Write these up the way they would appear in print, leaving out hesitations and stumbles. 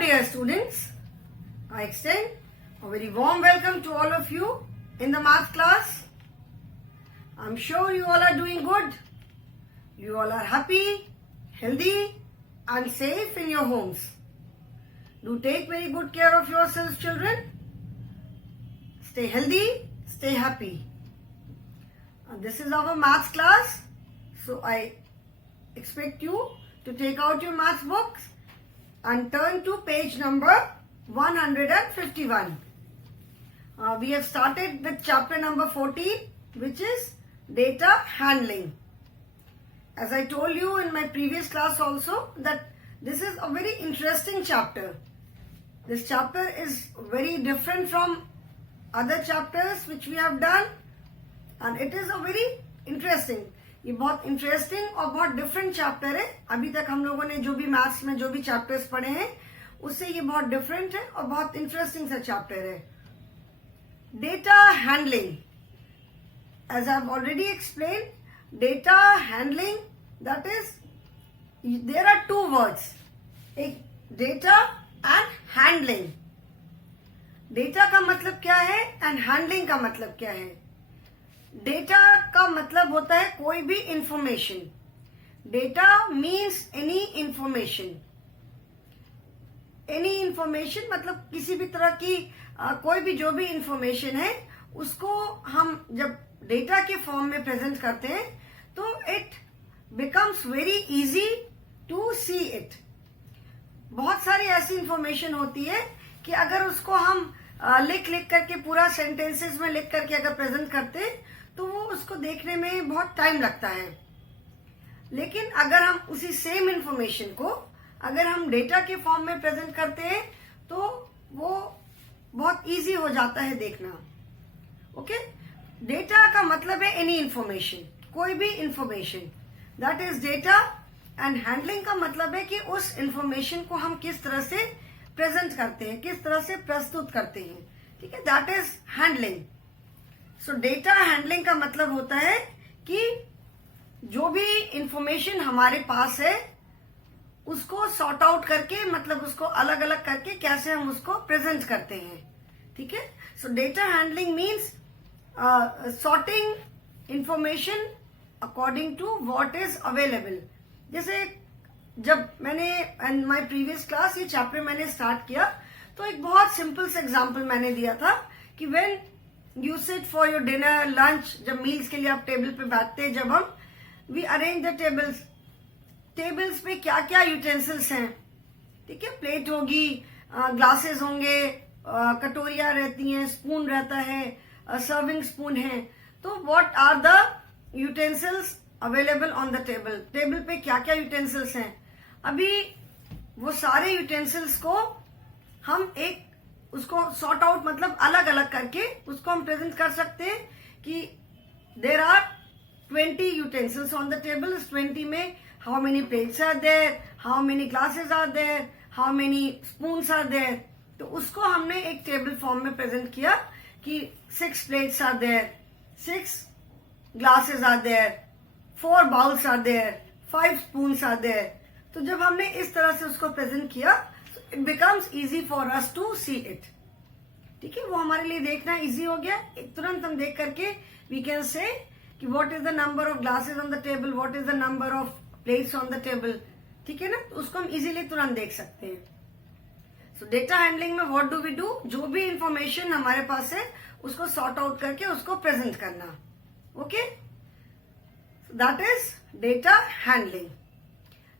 dear students, I extend a very warm welcome to all of you in the math class. I'm sure you all are doing good. You all are happy, healthy and safe in your homes. Do take very good care of yourselves, children. Stay healthy, stay happy. This is our maths class. So I expect you to take out your maths books and turn to page number 151. We have started with chapter number 14, which is data handling. As I told you in my previous class also, that this is a very interesting chapter. This chapter is very different from other chapters which we have done, and it is a very interesting. ये बहुत इंटरेस्टिंग और बहुत different chapter है. अभी तक हम लोगों ने जो भी मैथ्स में जो भी चैप्टर्स पढ़े हैं उससे ये बहुत डिफरेंट है और बहुत इंटरेस्टिंग सा चैप्टर है. Data handling, as I have already explain, data handling that is there are two words, एक डेटा एंड हैंडलिंग. डेटा का मतलब क्या है एंड हैंडलिंग का मतलब क्या है? डेटा का मतलब होता है कोई भी information. Data means any information. Any information मतलब किसी भी तरह की कोई भी जो भी इंफॉर्मेशन है उसको हम जब डेटा के फॉर्म में प्रेजेंट करते हैं तो it becomes very easy to see it. बहुत सारी ऐसी इंफॉर्मेशन होती है कि अगर उसको हम लिख करके पूरा सेंटेंसेस में लिख करके अगर प्रेजेंट करते तो वो उसको देखने में बहुत टाइम लगता है. लेकिन अगर हम उसी सेम इंफॉर्मेशन को अगर हम डेटा के फॉर्म में प्रेजेंट करते हैं तो वो बहुत इजी हो जाता है देखना. ओके, डेटा का मतलब है एनी इंफॉर्मेशन, कोई भी information, that is data. And handling का मतलब है कि उस इंफॉर्मेशन को हम किस तरह से प्रेजेंट करते हैं, किस तरह से प्रस्तुत करते हैं. ठीक है, that is handling. So data handling का मतलब होता है कि जो भी इंफॉर्मेशन हमारे पास है उसको सॉर्ट आउट करके, मतलब उसको अलग अलग करके कैसे हम उसको प्रेजेंट करते हैं. ठीक है, so data handling means sorting information according to what is available. जैसे जब मैंने इन माय प्रीवियस क्लास ये चैप्टर मैंने स्टार्ट किया तो एक बहुत सिंपल सा एग्जांपल मैंने दिया था कि when you sit for your dinner, lunch, जब मील्स के लिए आप टेबल पे बैठते हैं, जब हम we arrange the tables. Tables पे क्या क्या यूटेंसिल्स हैं. ठीक है, प्लेट होगी, ग्लासेस होंगे, कटोरियां रहती हैं, स्पून रहता है, सर्विंग स्पून है. तो what are the utensils available on the table. Table पे क्या क्या यूटेंसिल्स हैं. अभी वो सारे यूटेंसिल्स को हम एक उसको सॉर्ट आउट मतलब अलग अलग करके उसको हम प्रेजेंट कर सकते हैं कि there are 20 utensils on the table. इस 20 में how many plates are there, how many glasses are there, how many spoons are there. तो उसको हमने एक टेबल फॉर्म में प्रेजेंट किया कि 6 plates are there, 6 glasses are there, 4 bowls are there, 5 spoons are there. तो जब हमने इस तरह से उसको प्रेजेंट किया it becomes easy for us to see it. ठीक है, वो हमारे लिए देखना इजी हो गया. तुरंत हम देख करके वी कैन से कि what is the number of glasses on the table, what is the number of plates on the table. ठीक है ना, उसको हम इजीली तुरंत देख सकते हैं. सो डेटा हैंडलिंग में व्हाट डू वी डू, जो भी इंफॉर्मेशन हमारे पास है उसको सॉर्ट आउट करके उसको प्रेजेंट करना. Okay, that is data handling.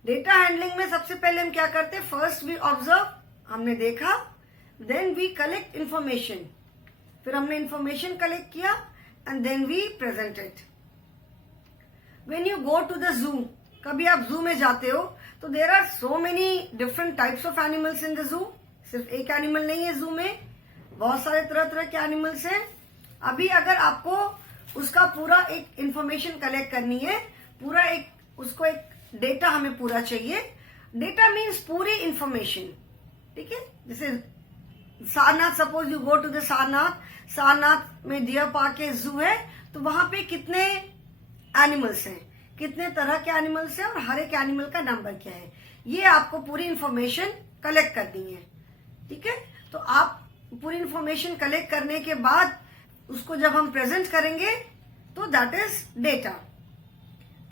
Data handling में सबसे पहले हम क्या करते हैं, फर्स्ट वी ऑब्जर्व, हमने देखा, देन वी कलेक्ट इंफॉर्मेशन, फिर हमने इंफॉर्मेशन कलेक्ट किया and then we present it. When you go to the zoo, कभी आप जू में जाते हो तो there are so many different types of animals in the zoo. सिर्फ एक एनिमल नहीं है जू में, बहुत सारे तरह तरह के एनिमल्स हैं. अभी अगर आपको उसका पूरा एक इंफॉर्मेशन कलेक्ट करनी है, पूरा एक उसको एक डेटा हमें पूरा चाहिए. डेटा मीन्स पूरी इंफॉर्मेशन. ठीक है, जैसे Sarnath, suppose you go to the Sarnath, Sarnath में डियर पार्क के जू है तो वहां पे कितने एनिमल्स हैं, कितने तरह के एनिमल्स हैं और हर एक एनिमल का नंबर क्या है. ये आपको पूरी इंफॉर्मेशन कलेक्ट करनी है। ठीक है, तो आप पूरी इंफॉर्मेशन कलेक्ट करने के बाद उसको जब हम प्रेजेंट करेंगे तो दैट इज डेटा।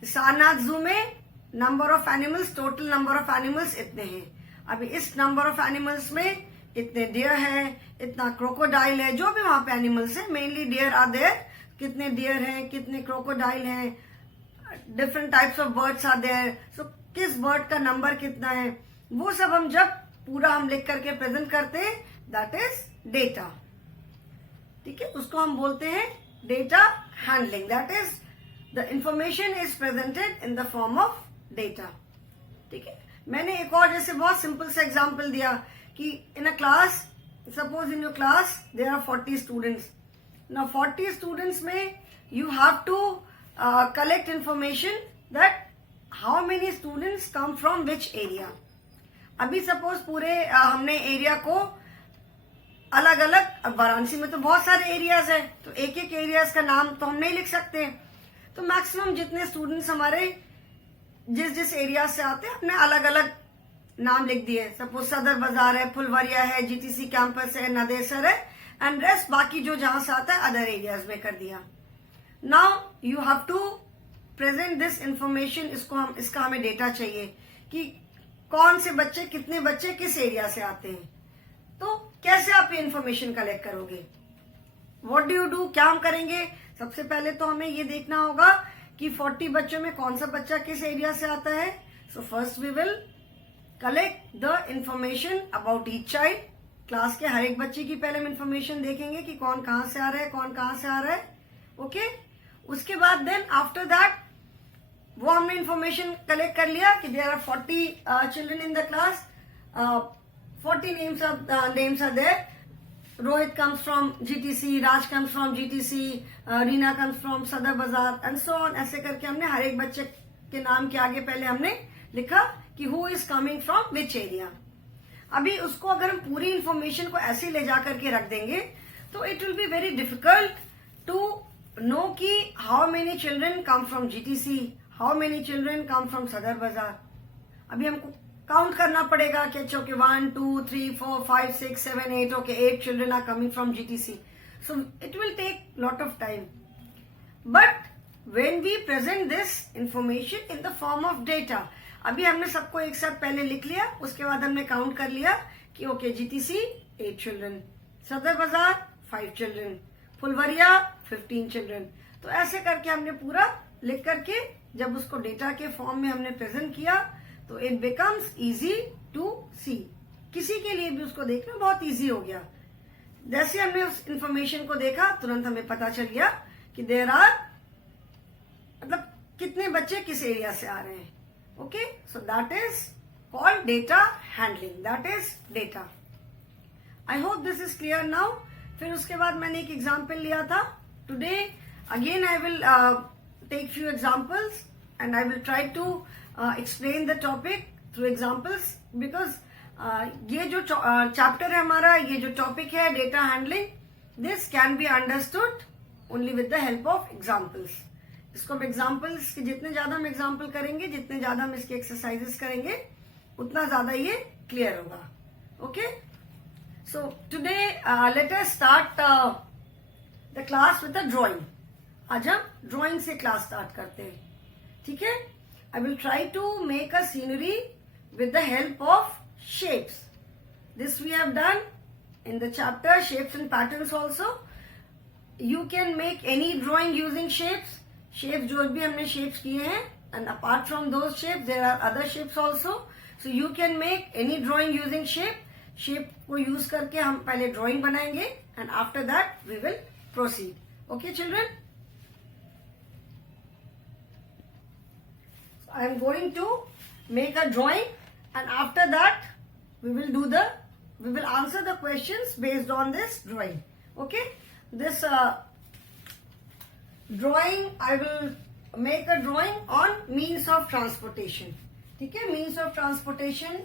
सारनाथ जू में number of animals, total number of animals इतने हैं। अभी इस नंबर ऑफ एनिमल्स में इतने डियर है, इतना क्रोकोडाइल है, जो भी वहां पे एनिमल्स है, मेनली डियर आर देयर, कितने डियर हैं, कितने क्रोकोडाइल हैं, different types of birds are there, so किस बर्ड का नंबर कितना है, वो सब हम जब पूरा हम लिख करके प्रेजेंट करते हैं दैट इज डेटा। ठीक है, उसको हम बोलते हैं data handling. That is the information is presented in the form of data. ठीक है, मैंने एक और जैसे बहुत सिंपल सा एग्जांपल दिया कि in a class, suppose in your class there are 40 students. Now 40 students में you have to collect information that how many students come from which area. अभी सपोज पूरे हमने एरिया को अलग अलग, अब वाराणसी में तो बहुत सारे एरियाज है, तो एक एक एरियाज का नाम तो हम नहीं लिख सकते, तो मैक्सिमम जितने स्टूडेंट्स हमारे जिस जिस एरिया से आते हैं हमने अलग अलग नाम लिख दिए। सपोज सदर बाजार है, फुलवरिया है, जीटीसी कैंपस है, नदेसर है, एंड रेस्ट बाकी जो जहां से आता है अदर एरियाज में कर दिया। Now you have to present this information. इसका हमें डेटा चाहिए कि कौन से बच्चे, कितने बच्चे किस एरिया से आते हैं। तो कैसे आप ये इंफॉर्मेशन कलेक्ट करोगे? What do you do? क्या हम करेंगे? सबसे पहले तो हमें ये देखना होगा कि 40 बच्चों में कौन सा बच्चा किस एरिया से आता है। So first we will collect the information about each child. Class के हर एक बच्चे की पहले हम इंफॉर्मेशन देखेंगे कि कौन कहां से आ रहा है, कौन कहां से आ रहा है। ओके, उसके बाद देन आफ्टर दैट वो हमने इंफॉर्मेशन कलेक्ट कर लिया कि there are 40 children in the class, 40 names are there. Rohit comes from GTC, Raj comes from GTC, Reena comes from Sadar Bazaar and so on। ऐसे करके हमने हर एक बच्चे के नाम के आगे पहले हमने लिखा कि who is coming from which area। अभी उसको अगर हम पूरी इंफॉर्मेशन को ऐसे ले जा करके रख देंगे तो it will be very difficult to know कि how many children come from GTC, how many children come from Sadar Bazaar. अभी हमको काउंट करना पड़ेगा कि अच्छा okay 1 2 3 4 5 6 7 8 okay 8 children are coming from GTC। So it will take lot of time, but when we present this information in the form of data, अभी हमने सबको एक साथ पहले लिख लिया, उसके बाद हमने काउंट कर लिया कि ओके GTC 8 चिल्ड्रन, सदर बाजार 5 चिल्ड्रन, फुलवरिया 15 चिल्ड्रन। तो ऐसे करके हमने पूरा लिख करके जब उसको डेटा के फॉर्म में हमने प्रेजेंट किया तो इट बिकम्स इजी टू सी। किसी के लिए भी उसको देखना बहुत इजी हो गया। जैसे हमने उस इंफॉर्मेशन को देखा तुरंत हमें पता चल गया कि देयर आर, मतलब कितने बच्चे किस एरिया से आ रहे हैं। Okay, so that is called data handling, that is data. I hope this is clear now. फिर उसके बाद मैंने एक एग्जाम्पल लिया था। Today again I will take few examples and I will try to explain the topic through examples because ये जो चैप्टर है हमारा, ये जो टॉपिक है data handling, this can be understood only with the help of examples. इसको हम एग्जाम्पल्स के जितने ज्यादा हम एग्जाम्पल करेंगे, जितने ज्यादा हम इसके एक्सरसाइजेस करेंगे, उतना ज्यादा ये क्लियर होगा। Okay, so today let us start the class with a drawing. आज हम ड्राइंग से क्लास स्टार्ट करते हैं। ठीक है, I will try to make a scenery with the help of shapes. This we have done in the chapter shapes and patterns also. You can make any drawing using shapes. Shapes जो भी हमने shapes किए हैं, and apart from those shapes there are other shapes also. So you can make any drawing using shape. Shape को use करके हम पहले drawing बनाएंगे and after that we will proceed. Okay children? I am going to make a drawing and after that we will answer the questions based on this drawing. Okay, this drawing I will make a drawing on means of transportation. ठीक है, means of transportation.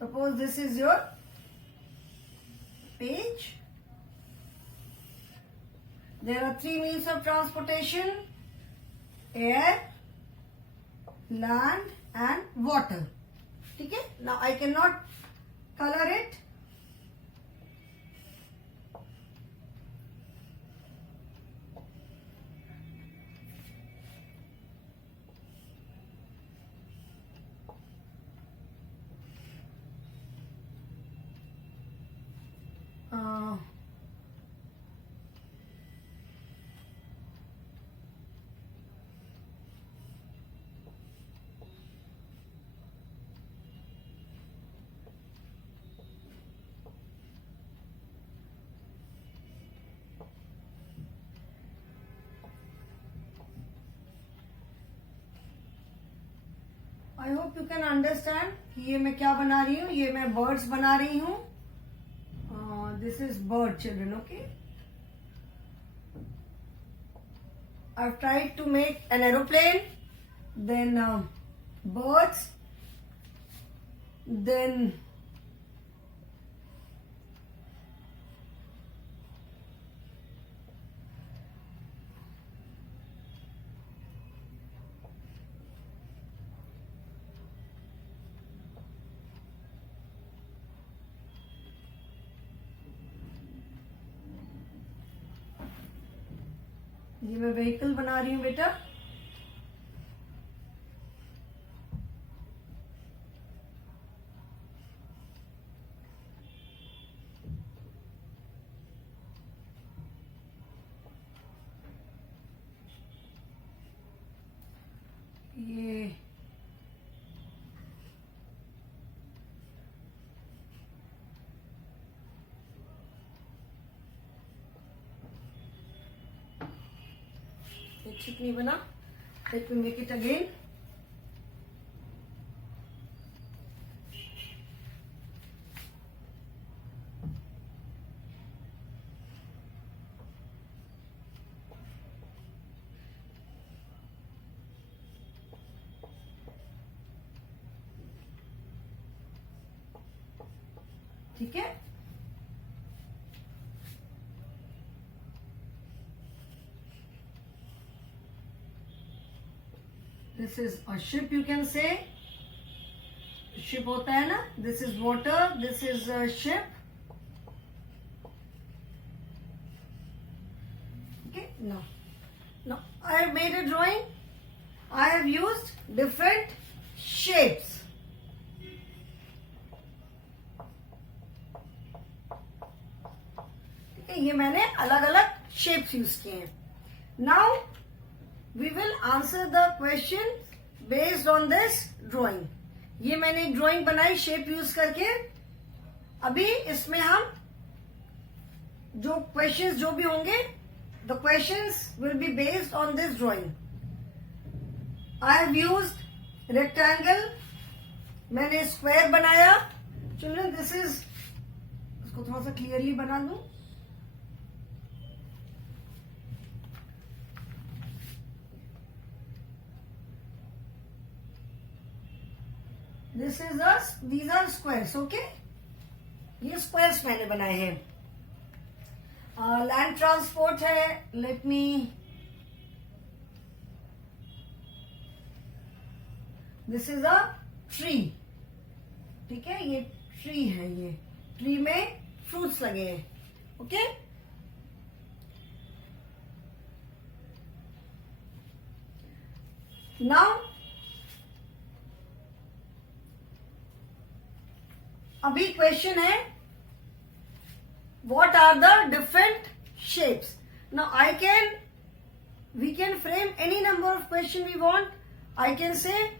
Suppose this is your page. There are 3 means of transportation: air, land and water. ठीक है. Now I can not colour it. I hope you can understand कि ये मैं क्या बना रही हूँ. ये मैं बर्ड्स बना रही हूँ. This is bird children. Okay, I've tried to make an aeroplane, then birds, then ये मैं व्हीकल बना रही हूँ बेटा. ये ठीक नहीं बना. Let me make it again. ठीक है. This is a ship, you can say. Ship होता है ना. This is water. This is a ship. Okay. Now I have made a drawing. I have used different shapes. ठीक है. ये मैंने अलग अलग shapes यूज किए हैं. Now we will answer the question based on this drawing. ये मैंने एक ड्राइंग बनाई शेप यूज करके. अभी इसमें हम जो क्वेश्चंस जो भी होंगे, the questions will be based on this drawing. I have used rectangle. मैंने स्क्वायर बनाया. चिल्ड्रन दिस इज, इसको थोड़ा सा क्लियरली बना दूं. these are squares. okay, ये स्क्वायर्स मैंने बनाए हैं. लैंड ट्रांसपोर्ट है. Let me, this is a tree. ठीक है, ये ट्री है. ये ट्री में फ्रूट्स लगे हैं. ओके, नाउ अभी क्वेश्चन है, what are the different shapes? Now we can frame any number of question we want. I can say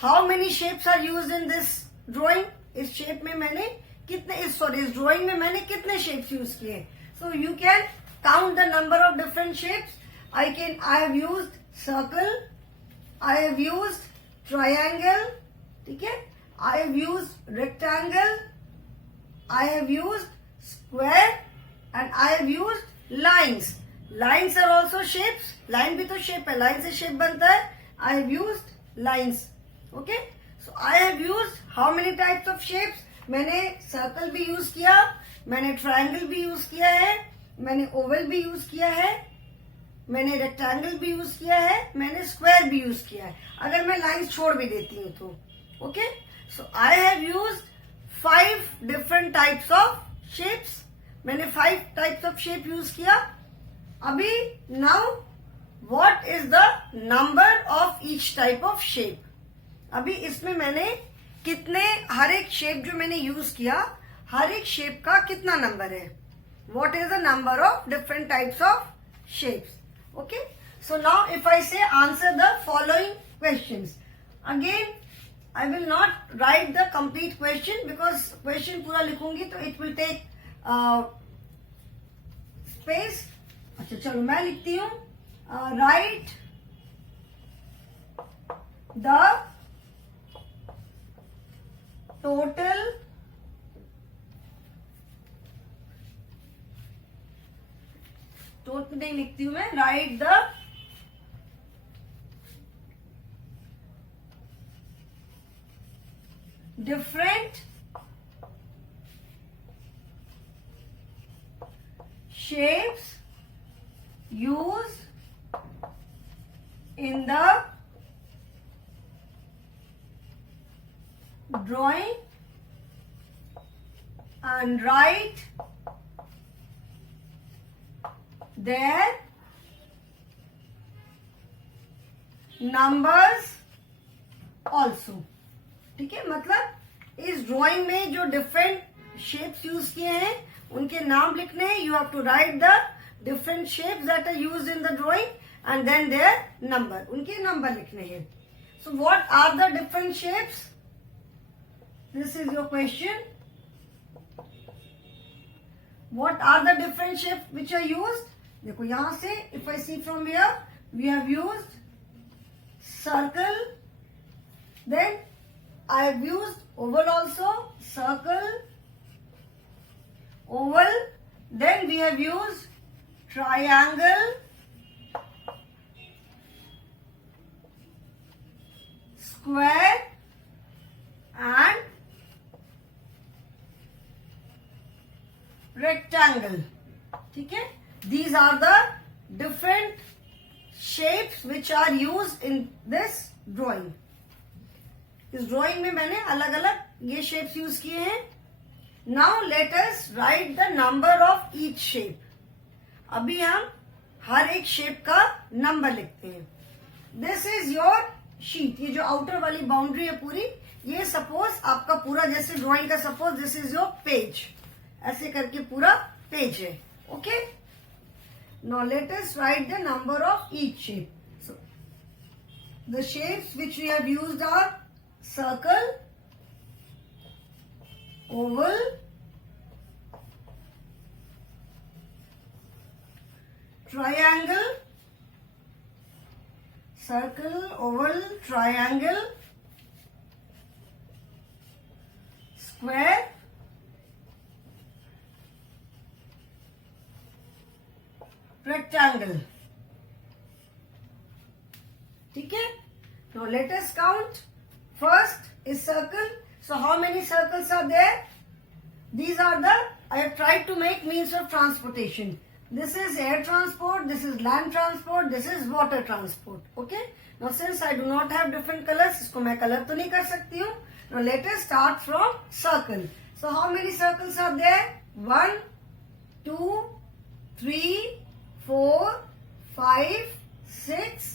how many shapes are used in this drawing. इस shape में मैंने कितने, इस drawing में मैंने कितने shapes यूज किए. So you can count the number of different shapes. I have used circle. I have used triangle. ठीक है. I have used rectangle, I have used square, and I have used lines. Lines are also shapes. Line भी तो shape है. Line से shape बनता है. I have used lines. Okay? So I have used how many types of shapes? मैंने circle भी use किया, मैंने triangle भी use किया है, मैंने oval भी use किया है, मैंने rectangle भी use किया है, मैंने square भी use किया है. अगर मैं lines छोड़ भी देती हूँ तो. Okay? So I have used 5 different types of shapes. मैंने 5 types of shape use किया. अभी now what is the number of each type of shape? अभी इसमें मैंने कितने, हर एक शेप जो मैंने यूज किया, हर एक शेप का कितना नंबर है. What is the number of different types of shapes? Okay. So now if I say answer the following questions. Again, I will not write the complete question because question पूरा लिखूंगी तो it will take space. अच्छा चलो मैं लिखती हूँ. Write the total नहीं लिखती हूँ मैं. Write the different shapes used in the drawing and write their numbers also. ठीक है, मतलब इस ड्राइंग में जो डिफरेंट शेप्स यूज किए हैं उनके नाम लिखने हैं. You have to write the different shapes that are used in the drawing and then their number, उनके नंबर लिखने हैं. So what are the different shapes? This is your question. What are the different shapes which are used? देखो यहां से if I see from here we have used circle, then I have used oval also, circle, oval, then we have used triangle, square and rectangle. ठीक है, these are the different shapes which are used in this drawing. इस drawing में मैंने अलग अलग ये shapes use किए हैं. Now let us write the number of each shape. अभी हम हर एक शेप का नंबर लिखते हैं. This is your sheet. ये जो आउटर वाली बाउंड्री है पूरी, ये सपोज आपका पूरा जैसे ड्राइंग का suppose this is your page, ऐसे करके पूरा पेज है. Okay, now let us write the number of each shape. So the shapes which we have used are circle, oval, triangle, circle, oval, triangle, square, rectangle. ठीक है, now let us count. First is circle. So how many circles are there? These are the, I have tried to make means of transportation. This is air transport, this is land transport, this is water transport. Okay. Now since I do not have different colors, इसको मैं color तो नहीं कर सकती हूँ. Now let us start from circle. So how many circles are there? 1, 2, 3, 4, 5, 6,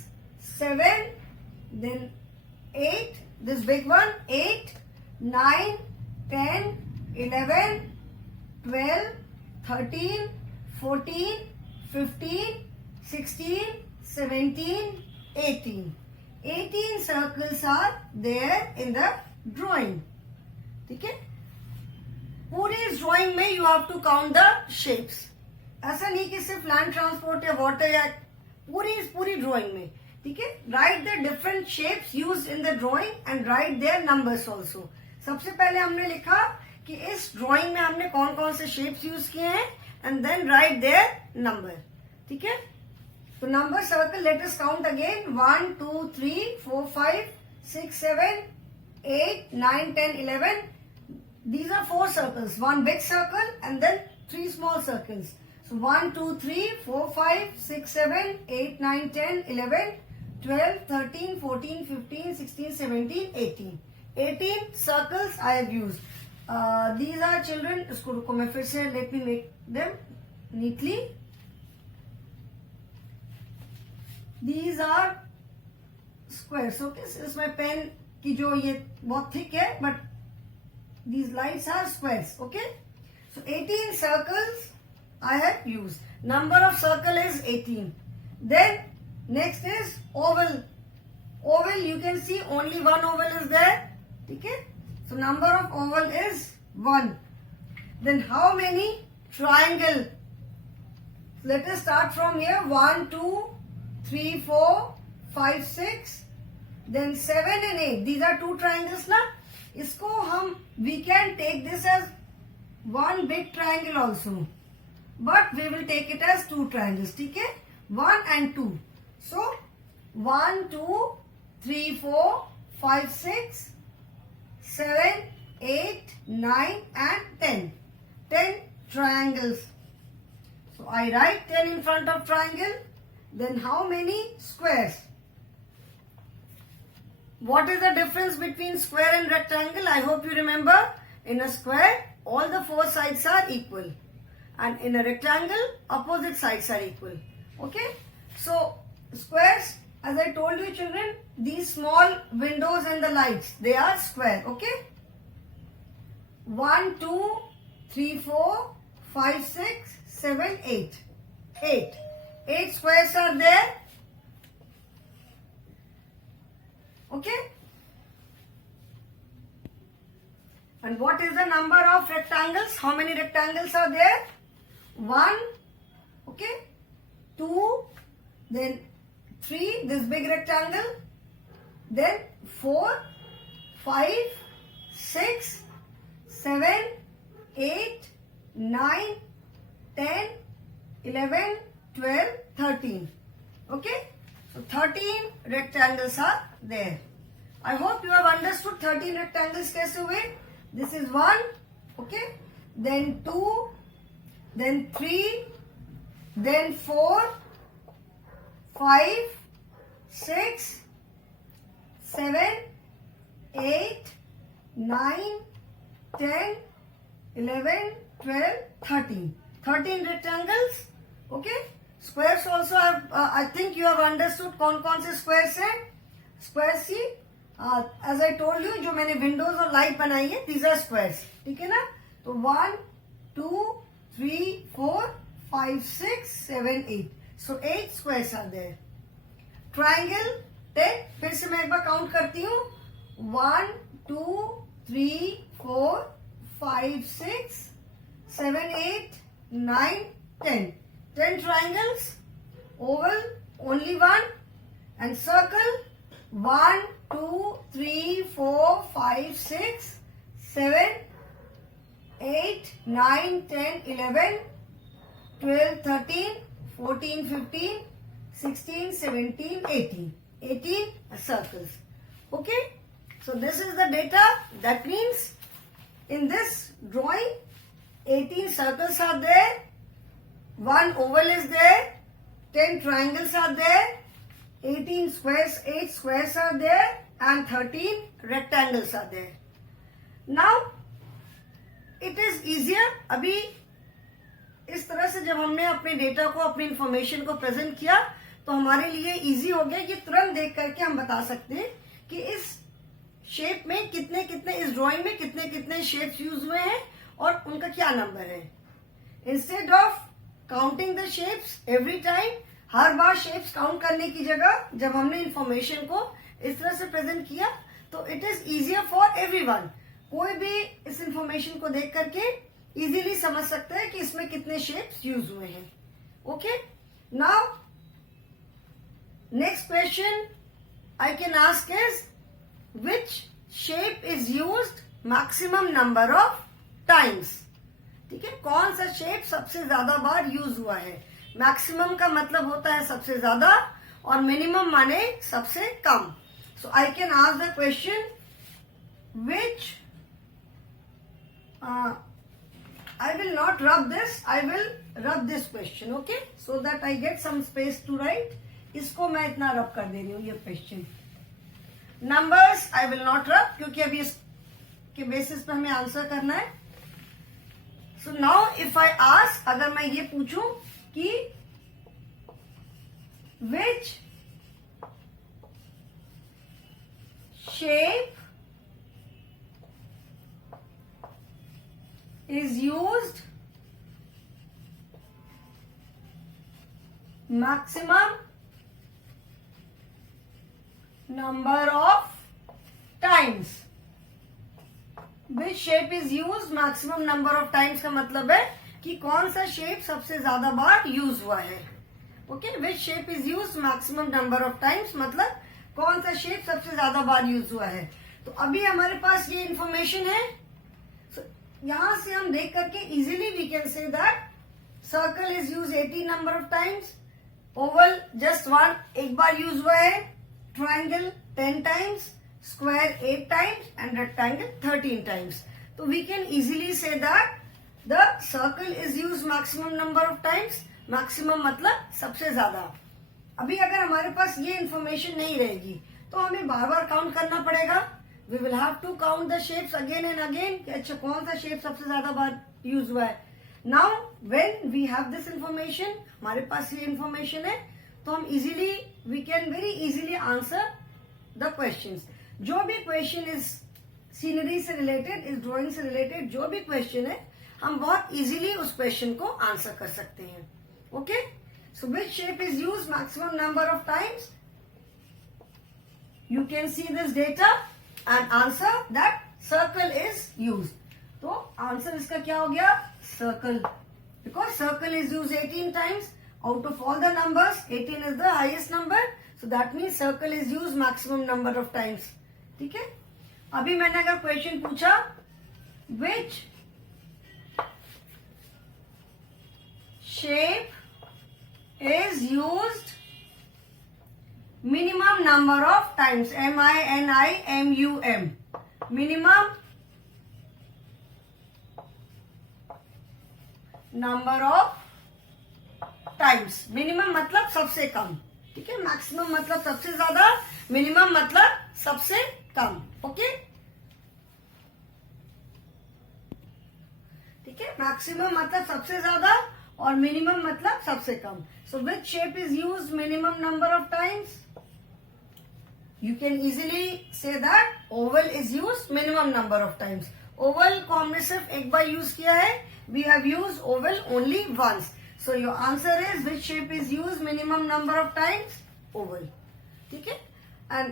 7, then 8. This big one, 8, 9, 10, 11, 12, 13, 14, 15, 16, 17, 18. 18 circles are there in the drawing. ठीक है, पूरी इस ड्राइंग में you have to count the shapes. ऐसा नहीं कि सिर्फ लैंड ट्रांसपोर्ट या वाटर या पूरी ड्राइंग में. ठीक है, write the different shapes used in the drawing and write their numbers also. सबसे पहले हमने लिखा कि इस ड्राइंग में हमने कौन कौन से शेप्स यूज किए हैं and then write their number. ठीक है, तो number circle let us count again. 1, 2, 3, 4, 5, 6, 7, 8, 9, 10, 11. These are 4 circles. 1 big circle and then 3 small circles. So 1, 2, 3, 4, 5, 6, 7, 8, 9, 10, 11, 12, 13, 14, 15, 16, 17, 18. 18 circles I have used. These are children. इसको रुको मैं फिर से let me make them neatly. These are squares. Okay, इसमें पेन की जो ये बहुत thick है, but these lines are squares. Okay, so 18 circles I have used. Number of circle is 18. Then next is oval. Oval, you can see only one oval is there. Okay, so number of oval is 1. Then how many triangle? Let us start from here. 1, 2, 3, 4, 5, 6. Then 7 and 8. These are two triangles ना. इसको हम we can take this as one big triangle also, but we will take it as two triangles. ठीक है? 1 and 2. So 1, 2, 3, 4, 5, 6, 7, 8, 9 and 10. 10 triangles. So I write 10 in front of triangle. Then how many squares? What is the difference between square and rectangle? I hope you remember. In a square, all the four sides are equal. And in a rectangle, opposite sides are equal. Okay? So, squares, as I told you children, these small windows and the lights, they are square. Okay? 1, 2, 3, 4, 5, 6, 7, 8. 8. 8 squares are there. Okay? And what is the number of rectangles? How many rectangles are there? 1, okay, 2, then 3, this big rectangle, then 4, 5, 6, 7, 8, 9, 10, 11, 12, 13. Okay? So 13 rectangles are there. I hope you have understood 13 rectangles कैसे हुए. This is 1, okay, then 2, then 3, then 4, 5, 6, 7, 8, 9, 10, 11, 12, 13. 13 rectangles, okay. Squares also have, I think you have understood कौन से squares हैं. Squares see, as I told you, जो मैंने windows और light बनाई है, these are squares. ठीक है ना? तो 1, 2, 3, 4, 5, 6, 7, 8. So 8 squares are there. Triangle 10. फिर से मैं एक बार count करती हूँ. 1, 2, 3, 4, 5, 6, 7, 8, 9, 10. 10 triangles. Oval only one. And circle 1, 2, 3, 4, 5, 6, 7, 8, 9, 10, 11, 12, 13, 14, 15, 16, 17, 18. 18 circles. Okay? So this is the data. That means in this drawing, 18 circles are there, 1 oval is there, 10 triangles are there, 18 squares, 8 squares are there, and 13 rectangles are there. Now, it is easier. अभी इस तरह से जब हमने अपने डेटा को, अपनी इंफॉर्मेशन को प्रेजेंट किया, तो हमारे लिए इजी हो गया कि तुरंत देख करके हम बता सकते हैं कि इस शेप में कितने कितने, इस ड्राइंग में कितने कितने शेप्स यूज हुए हैं और उनका क्या नंबर है. Instead of counting the shapes every time, her bar shapes count करने की जगह जब हमने इंफॉर्मेशन को इस तरह से प्रेजेंट किया, तो it is easier for everyone. कोई भी इस इंफॉर्मेशन को देख करके इजीली समझ सकता है कि इसमें कितने शेप्स यूज हुए हैं. Okay, now next question I can ask is which shape is used maximum number of times. ठीक है, कौन सा शेप सबसे ज्यादा बार यूज हुआ है. मैक्सिमम का मतलब होता है सबसे ज्यादा और मिनिमम माने सबसे कम. So I can ask the question which, I will not rub this, I will rub this question, okay, so that I get some space to write. इसको मैं इतना रब कर दे रही हूँ, ये question. Numbers I will not रब, क्योंकि अभी इसके बेसिस पे हमें आंसर करना है. So now if I ask, अगर मैं ये पूछूं कि which shape is used maximum number of times. Which shape is used maximum number of times का मतलब है कि कौन सा शेप सबसे ज्यादा बार यूज हुआ है. Okay, which shape is use maximum number of times मतलब कौन सा शेप सबसे ज्यादा बार यूज हुआ है. तो अभी हमारे पास ये इंफॉर्मेशन है. यहां से हम देख करके easily we can say that circle is use 80 number of times, oval just one एक बार यूज हुआ है, triangle 10 times, square 8 times and rectangle 13 times. तो we can easily say that the circle is use maximum number of times. Maximum मतलब सबसे ज्यादा. अभी अगर हमारे पास ये इंफॉर्मेशन नहीं रहेगी तो हमें बार बार काउंट करना पड़ेगा. We will have to count the shapes again and again कि अच्छा कौन सा शेप सबसे ज्यादा बार यूज हुआ है. Now when we have this information, हमारे पास ये इंफॉर्मेशन है, तो हम easily we can very easily answer the questions. जो भी क्वेश्चन इस सीनरी से रिलेटेड, इस ड्राइंग से रिलेटेड जो भी क्वेश्चन है, हम बहुत इजीली उस क्वेश्चन को आंसर कर सकते हैं. Okay, so which shape is use maximum number of times. You can see this data and answer that circle is used. तो आंसर इसका क्या हो गया? Circle. Because circle is used 18 times. Out of all the numbers, 18 is the highest number. So that means circle is used maximum number of times. ठीक है? अभी मैंने अगर क्वेश्चन पूछा, which shape is used minimum number of times, MINIMUM, minimum number of times. minimum मतलब सबसे कम. ठीक है, मैक्सिमम मतलब सबसे ज्यादा, मिनिमम मतलब सबसे कम. ओके, ठीक है, मैक्सिमम मतलब सबसे ज्यादा और मिनिमम मतलब सबसे कम. So which shape is used minimum number of times? You can easily say that oval is used minimum number of times. Oval को हमने सिर्फ एक बार यूज किया है. We have used oval only once. So your answer is which shape is used minimum number of times? Oval. ठीक है? And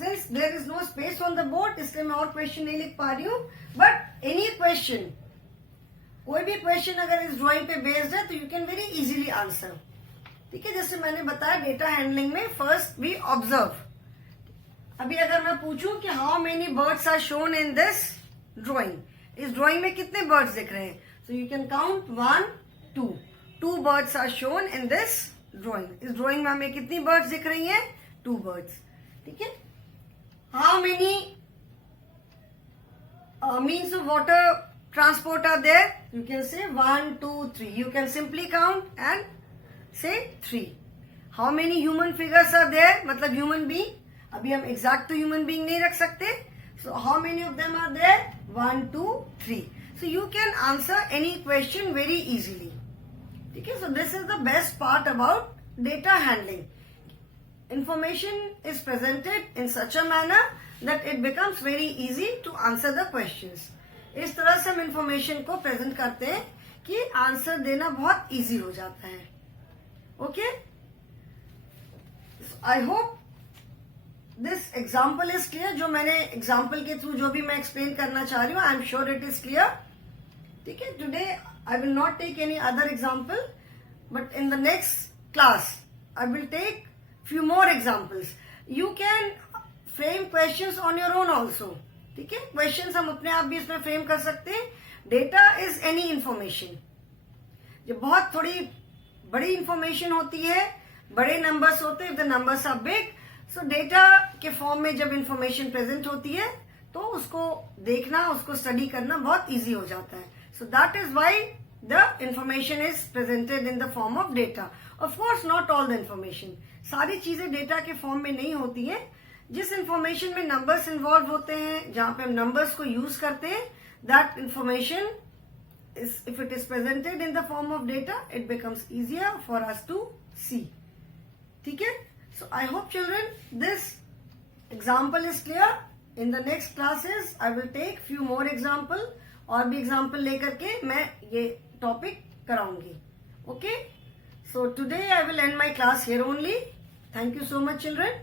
since there is no space on the board, इसलिए मैं और क्वेश्चन नहीं लिख पा रही हूँ. But any question, कोई भी क्वेश्चन अगर इस ड्राइंग पे बेस्ड है तो you can very easily answer. ठीक है, जैसे मैंने बताया डेटा हैंडलिंग में फर्स्ट वी ऑब्जर्व. अभी अगर मैं पूछूं कि how many birds are shown in this drawing, इस ड्राइंग में कितने बर्ड्स दिख रहे हैं, so you can count 1 2. 2 birds are shown in this drawing. इस ड्राइंग में हमें कितनी बर्ड्स दिख रही हैं? 2 बर्ड्स. ठीक है, how many means of water transport are there? You can say 1 2 3. You can simply count and say 3. How many human figures are there? मतलब human being. अभी हम exact तो human being नहीं रख सकते. So how many of them are there? 1 2 3. So you can answer any question very easily. ठीक है, so this is the best part about data handling. Information is presented in such a manner that it becomes very easy to answer the questions. इस तरह से हम इंफॉर्मेशन को प्रेजेंट करते हैं कि आंसर देना बहुत इजी हो जाता है. ओके, आई hope this example is clear. जो मैंने एग्जाम्पल के थ्रू जो भी मैं एक्सप्लेन करना चाह रही हूँ, I am sure it is clear. ठीक है, today I will not take any other example, but in the next class I will take few more examples. You can frame questions on your own also. ठीक है, क्वेश्चंस हम अपने आप भी इसमें फ्रेम कर सकते हैं. Data is any information. जो बहुत थोड़ी बड़ी इंफॉर्मेशन होती है, बड़े नंबर्स होते हैं, the numbers are big, so data के फॉर्म में जब इंफॉर्मेशन प्रेजेंट होती है तो उसको देखना, उसको स्टडी करना बहुत इजी हो जाता है. सो that is why the information is presented in the form of data. Of course not all the information, सारी चीजें डेटा के फॉर्म में नहीं होती है. जिस इंफॉर्मेशन में नंबर्स इन्वॉल्व होते हैं, जहां पे हम नंबर्स को यूज करते हैं, that information if it is presented in the form of data, it becomes easier for us to see. ठीक है? So I hope children this example is clear. In the next classes I will take few more example, और भी example लेकर के मैं ये topic कराऊंगी. Okay? So today I will end my class here only. Thank you so much children.